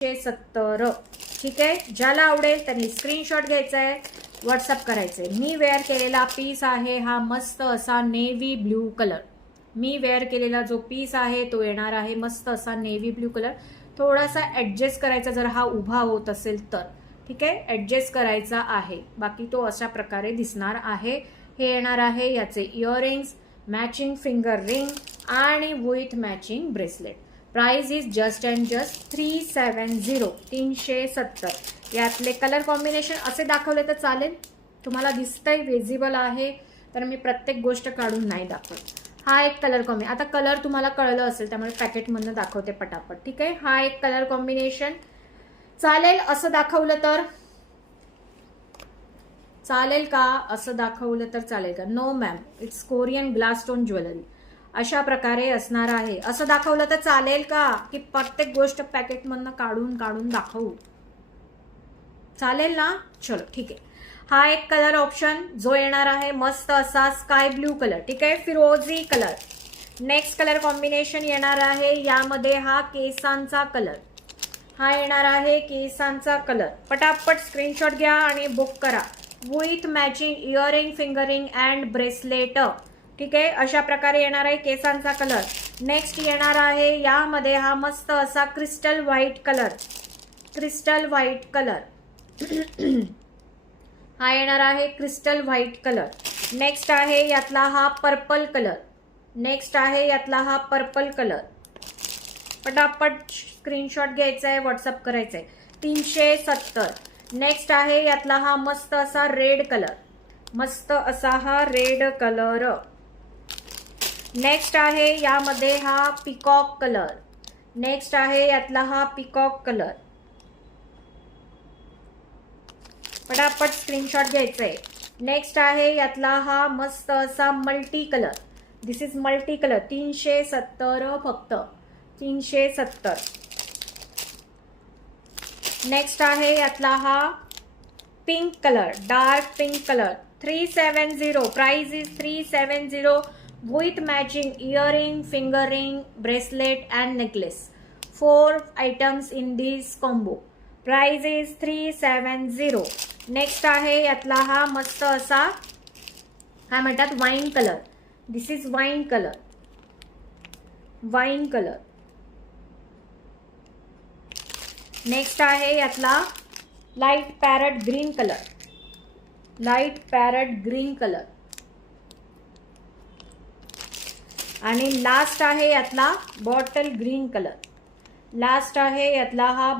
370. ठीक आहे, ज्याला आवडेल त्यांनी स्क्रीनशॉट घ्यायचा आहे, व्हॉट्सअप करायचं आहे. मी वेअर केलेला पीस आहे हा मस्त असा नेव्ही ब्ल्यू कलर. मी वेअर केलेला जो पीस आहे तो येणार आहे मस्त असा नेव्ही ब्ल्यू कलर. थोडासा ॲडजस्ट करायचा जर हा उभा होत असेल तर. ठीक आहे, ॲडजस्ट करायचा आहे. बाकी तो अशा प्रकारे दिसणार आहे. हे येणार आहे याचे इयरिंग्स, मॅचिंग फिंगर रिंग आणि with matching bracelet. Price is just and just 370. 370. यातले कलर कॉम्बिनेशन असे दाखवले तर चालेल. तुम्हाला दिसतंय, विजिबल आहे, तर मी प्रत्येक गोष्ट काढून नाही दाखवत. हा एक कलर आता कलर तुम्हाला कळलं असेल त्यामुळे पॅकेटमधनं दाखवते पटापट. ठीक आहे, हा एक कलर कॉम्बिनेशन चालेल असं दाखवलं तर चालेल का? असं दाखवलं तर चालेल का? No ma'am, it's Korean glass stone jewellery. अशा प्रकारे असणार आहे. असं दाखवलं तर चालेल का? की प्रत्येक गोष्ट पॅकेटमधनं काढून काढून दाखवू? चालेल ना? चलो ठीक आहे. हा एक कलर ऑप्शन जो येणार आहे मस्त असा स्काय ब्ल्यू कलर. ठीक आहे, फिरोजी कलर. नेक्स्ट कलर कॉम्बिनेशन येणार आहे यामध्ये हा केसांचा कलर. हा येणार आहे केसांचा कलर. पटापट स्क्रीनशॉट घ्या आणि बुक करा. With matching earring, fingering and bracelet. ठीक आहे, अशा प्रकारे येणार आहे केसांचा कलर. नेक्स्ट येणार आहे यामध्ये हा मस्त असा crystal white colour. Crystal white colour. हा येणार आहे क्रिस्टल व्हाईट कलर. नेक्स्ट आहे यातला हा पर्पल कलर. नेक्स्ट आहे यातला हा पर्पल कलर. पटापट स्क्रीनशॉट घ्यायचा आहे, व्हॉट्सअप करायचं आहे. 370. नेक्स्ट आहे यातला हा मस्त असा रेड कलर. मस्त असा हा रेड कलर. नेक्स्ट आहे यामध्ये हा पिकॉक कलर. नेक्स्ट आहे यातला हा पिकॉक कलर. पटापट स्क्रीनशॉट घ्यायचा आहे. नेक्स्ट आहे यातला हा मस्त असा multi colour. This is multi colour. 370 फक्त. 370. नेक्स्ट आहे यातला हा pink colour, dark pink colour. 370. Price is 370 with matching earring, finger ring, bracelet and necklace. 4 items in this combo. Price is 370. Next आहे यातला हा मस्त असा काय म्हणतात wine colour. This is wine colour. Wine colour. Next आहे यातला light parrot green colour. Light parrot green colour. आणि लास्ट आहे यातला बॉटल ग्रीन कलर. लास्ट आहे यातला हा